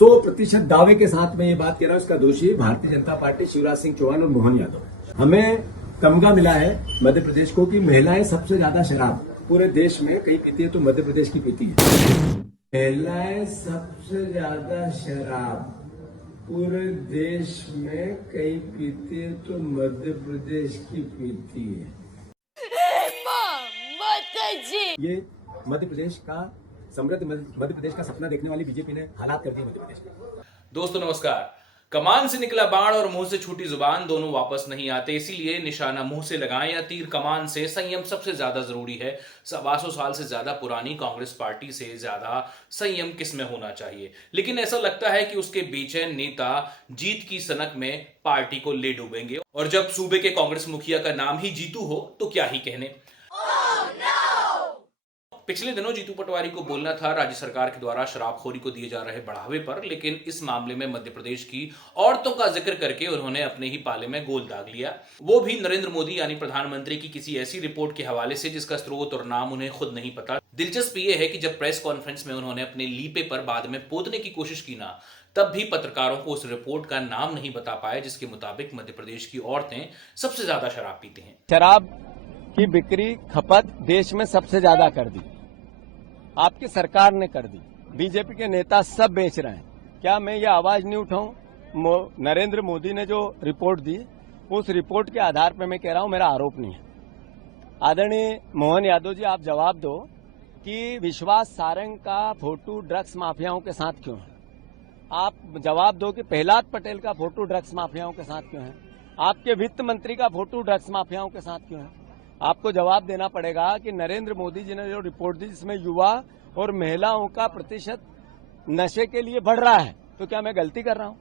100% दावे के साथ मैं ये बात कह रहा हूँ, इसका दोषी भारतीय जनता पार्टी, शिवराज सिंह चौहान और मोहन यादव। हमें तमगा मिला है मध्य प्रदेश को कि महिलाएं सबसे ज्यादा शराब पूरे देश में कहीं पीती है तो मध्य प्रदेश की पीती है। महिलाएं सबसे ज्यादा शराब पूरे देश में कहीं पीती है तो मध्य प्रदेश की पीती है। ये मध्य प्रदेश का समृद्ध मध्य प्रदेश का सपना देखने वाली बीजेपी ने हालात कर दिए मध्य प्रदेश में। दोस्तों नमस्कार। कमान से निकला बाण और मुंह से छूटी जुबान दोनों वापस नहीं आते, इसीलिए निशाना मुंह से लगाएं या तीर कमान से, संयम सबसे ज्यादा जरूरी है। 125 साल से ज्यादा पुरानी कांग्रेस पार्टी से ज्यादा संयम किसमें होना चाहिए, लेकिन ऐसा लगता है कि उसके बेचैन नेता जीत की सनक में पार्टी को ले डूबेंगे। और जब सूबे के कांग्रेस मुखिया का नाम ही जीतू हो तो क्या ही कहने। पिछले दिनों जीतू पटवारी को बोलना था राज्य सरकार के द्वारा शराबखोरी को दिए जा रहे बढ़ावे पर, लेकिन इस मामले में मध्य प्रदेश की औरतों का जिक्र करके उन्होंने अपने ही पाले में गोल दाग लिया, वो भी नरेंद्र मोदी यानी प्रधानमंत्री की किसी ऐसी रिपोर्ट के हवाले से जिसका स्रोत और नाम उन्हें खुद नहीं पता। दिलचस्प ये है कि जब प्रेस कॉन्फ्रेंस में उन्होंने अपने लीपे पर बाद में पोतने की कोशिश की ना, तब भी पत्रकारों को उस रिपोर्ट का नाम नहीं बता पाए जिसके मुताबिक मध्य प्रदेश की औरतें सबसे ज्यादा शराब पीती हैं। शराब की बिक्री खपत देश में सबसे ज्यादा कर दी, आपकी सरकार ने कर दी, बीजेपी के नेता सब बेच रहे हैं। क्या मैं ये आवाज नहीं उठाऊं? नरेंद्र मोदी ने जो रिपोर्ट दी उस रिपोर्ट के आधार पर मैं कह रहा हूं, मेरा आरोप नहीं है। आदरणीय मोहन यादव जी, आप जवाब दो कि विश्वास सारंग का फोटो ड्रग्स माफियाओं के साथ क्यों है? आप जवाब दो कि प्रहलाद पटेल का फोटो ड्रग्स माफियाओं के साथ क्यों है? आपके वित्त मंत्री का फोटो ड्रग्स माफियाओं के साथ क्यों है? आपको जवाब देना पड़ेगा कि नरेंद्र मोदी जी ने जो रिपोर्ट दी जिसमें युवा और महिलाओं का प्रतिशत नशे के लिए बढ़ रहा है, तो क्या मैं गलती कर रहा हूं?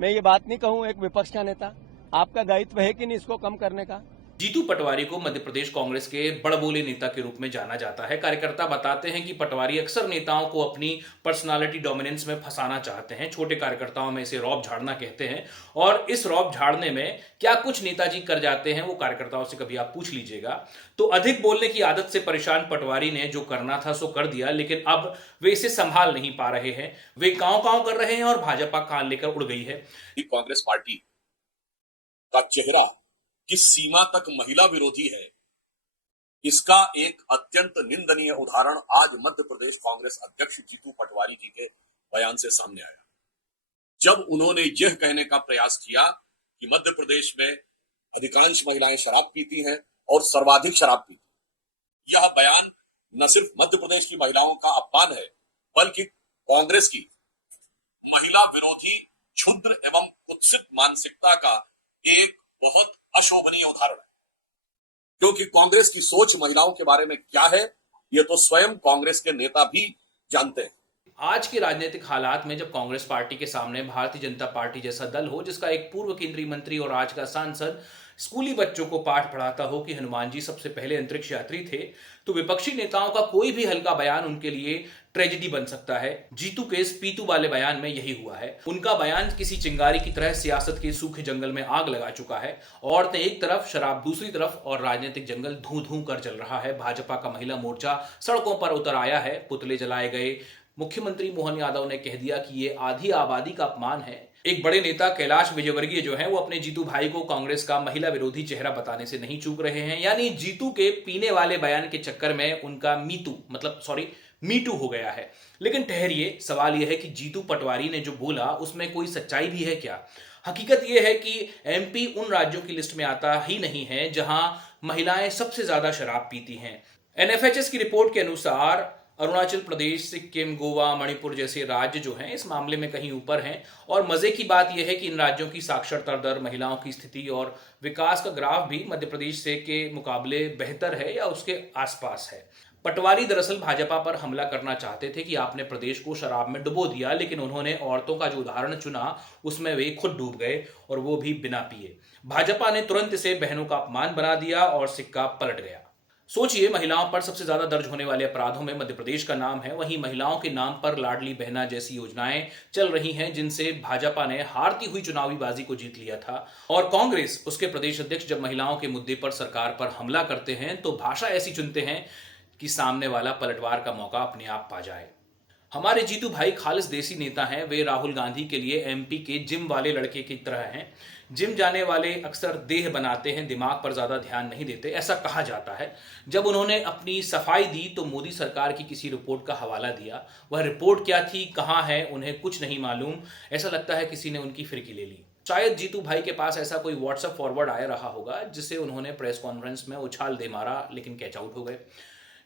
मैं ये बात नहीं कहूं एक विपक्ष का नेता, आपका दायित्व है कि नहीं इसको कम करने का? जीतू पटवारी को मध्य प्रदेश कांग्रेस के बड़बोले नेता के रूप में जाना जाता है। कार्यकर्ता बताते हैं कि पटवारी अक्सर नेताओं को अपनी पर्सनालिटी डोमिनेंस में फंसाना चाहते हैं। छोटे कार्यकर्ताओं में इसे रौब झाड़ना कहते हैं, और इस रौब झाड़ने में क्या कुछ नेताजी कर जाते हैं वो कार्यकर्ताओं से कभी आप पूछ लीजिएगा। तो अधिक बोलने की आदत से परेशान पटवारी ने जो करना था सो कर दिया, लेकिन अब वे इसे संभाल नहीं पा रहे हैं। वे कांव कर रहे हैं और भाजपा कान लेकर उड़ गई है। कांग्रेस पार्टी का चेहरा किस सीमा तक महिला विरोधी है, इसका एक अत्यंत निंदनीय उदाहरण आज मध्य प्रदेश कांग्रेस अध्यक्ष जीतू पटवारी जी के बयान से सामने आया, जब उन्होंने यह कहने का प्रयास किया कि मध्य प्रदेश में अधिकांश महिलाएं शराब पीती हैं और सर्वाधिक शराब पीती। यह बयान न सिर्फ मध्य प्रदेश की महिलाओं का अपमान है, बल्कि कांग्रेस की महिला विरोधी क्षुद्र एवं कुत्सित मानसिकता का एक बहुत अशोभनीय उदाहरण है। क्योंकि कांग्रेस की सोच महिलाओं के बारे में क्या है, यह तो स्वयं कांग्रेस के नेता भी जानते हैं। आज के राजनीतिक हालात में जब कांग्रेस पार्टी के सामने भारतीय जनता पार्टी जैसा दल हो, जिसका एक पूर्व केंद्रीय मंत्री और आज का सांसद स्कूली बच्चों को पाठ पढ़ाता हो कि हनुमान जी सबसे पहले अंतरिक्ष यात्री थे, तो विपक्षी नेताओं का कोई भी हल्का बयान उनके लिए ट्रेजेडी बन सकता है। जीतू के इस पीतू वाले बयान में यही हुआ है। उनका बयान किसी चिंगारी की तरह सियासत के सूखे जंगल में आग लगा चुका है। औरतें एक तरफ, शराब दूसरी तरफ, और राजनीतिक जंगल धूं धूं कर चल रहा है। भाजपा का महिला मोर्चा सड़कों पर उतर आया है, पुतले जलाए गए। मुख्यमंत्री मोहन यादव ने कह दिया कि ये आधी आबादी का अपमान है। एक बड़े नेता कैलाश विजयवर्गीय जो हैं वो अपने जीतू भाई को कांग्रेस का महिला विरोधी चेहरा बताने से नहीं चूक रहे हैं। यानी जीतू के पीने वाले बयान के चक्कर में उनका मीटू हो गया है। लेकिन ठहरिए, सवाल यह है कि जीतू पटवारी ने जो बोला उसमें कोई सच्चाई भी है क्या? हकीकत यह है कि एमपी उन राज्यों की लिस्ट में आता ही नहीं है जहां महिलाएं सबसे ज्यादा शराब पीती हैं। एनएफएचएस की रिपोर्ट के अनुसार अरुणाचल प्रदेश, सिक्किम, गोवा, मणिपुर जैसे राज्य जो हैं इस मामले में कहीं ऊपर हैं। और मजे की बात यह है कि इन राज्यों की साक्षरता दर, महिलाओं की स्थिति और विकास का ग्राफ भी मध्य प्रदेश से के मुकाबले बेहतर है या उसके आसपास है। पटवारी दरअसल भाजपा पर हमला करना चाहते थे कि आपने प्रदेश को शराब में डुबो दिया, लेकिन उन्होंने औरतों का जो उदाहरण चुना उसमें वे खुद डूब गए, और वो भी बिना पिए। भाजपा ने तुरंत इसे बहनों का अपमान बना दिया और सिक्का पलट गया। सोचिए, महिलाओं पर सबसे ज्यादा दर्ज होने वाले अपराधों में मध्य प्रदेश का नाम है। वहीं महिलाओं के नाम पर लाडली बहना जैसी योजनाएं चल रही हैं जिनसे भाजपा ने हारती हुई चुनावी बाजी को जीत लिया था। और कांग्रेस, उसके प्रदेश अध्यक्ष जब महिलाओं के मुद्दे पर सरकार पर हमला करते हैं तो भाषा ऐसी चुनते हैं कि सामने वाला पलटवार का मौका अपने आप पा जाए। हमारे जीतू भाई खालिस देसी नेता हैं। वे राहुल गांधी के लिए एमपी के जिम वाले लड़के की तरह हैं। जिम जाने वाले अक्सर देह बनाते हैं, दिमाग पर ज्यादा ध्यान नहीं देते, ऐसा कहा जाता है। जब उन्होंने अपनी सफाई दी तो मोदी सरकार की किसी रिपोर्ट का हवाला दिया। वह रिपोर्ट क्या थी, कहां है, उन्हें कुछ नहीं मालूम। ऐसा लगता है किसी ने उनकी फिरकी ले ली। शायद जीतू भाई के पास ऐसा कोई व्हाट्सएप फॉरवर्ड आया रहा होगा जिसे उन्होंने प्रेस कॉन्फ्रेंस में उछाल दे मारा, लेकिन कैच आउट हो गए।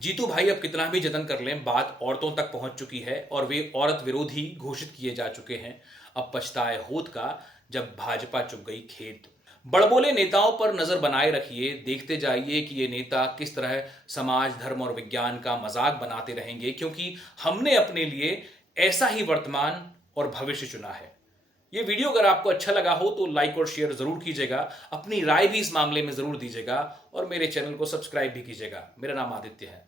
जीतू भाई अब कितना भी जतन कर लें, बात औरतों तक पहुंच चुकी है और वे औरत विरोधी घोषित किए जा चुके हैं। अब पछताए होत का जब भाजपा चुग गई खेत। बड़बोले नेताओं पर नजर बनाए रखिए, देखते जाइए कि ये नेता किस तरह समाज, धर्म और विज्ञान का मजाक बनाते रहेंगे, क्योंकि हमने अपने लिए ऐसा ही वर्तमान और भविष्य चुना है। ये वीडियो अगर आपको अच्छा लगा हो तो लाइक और शेयर जरूर कीजिएगा, अपनी राय भी इस मामले में जरूर दीजिएगा और मेरे चैनल को सब्सक्राइब भी कीजिएगा। मेरा नाम आदित्य है।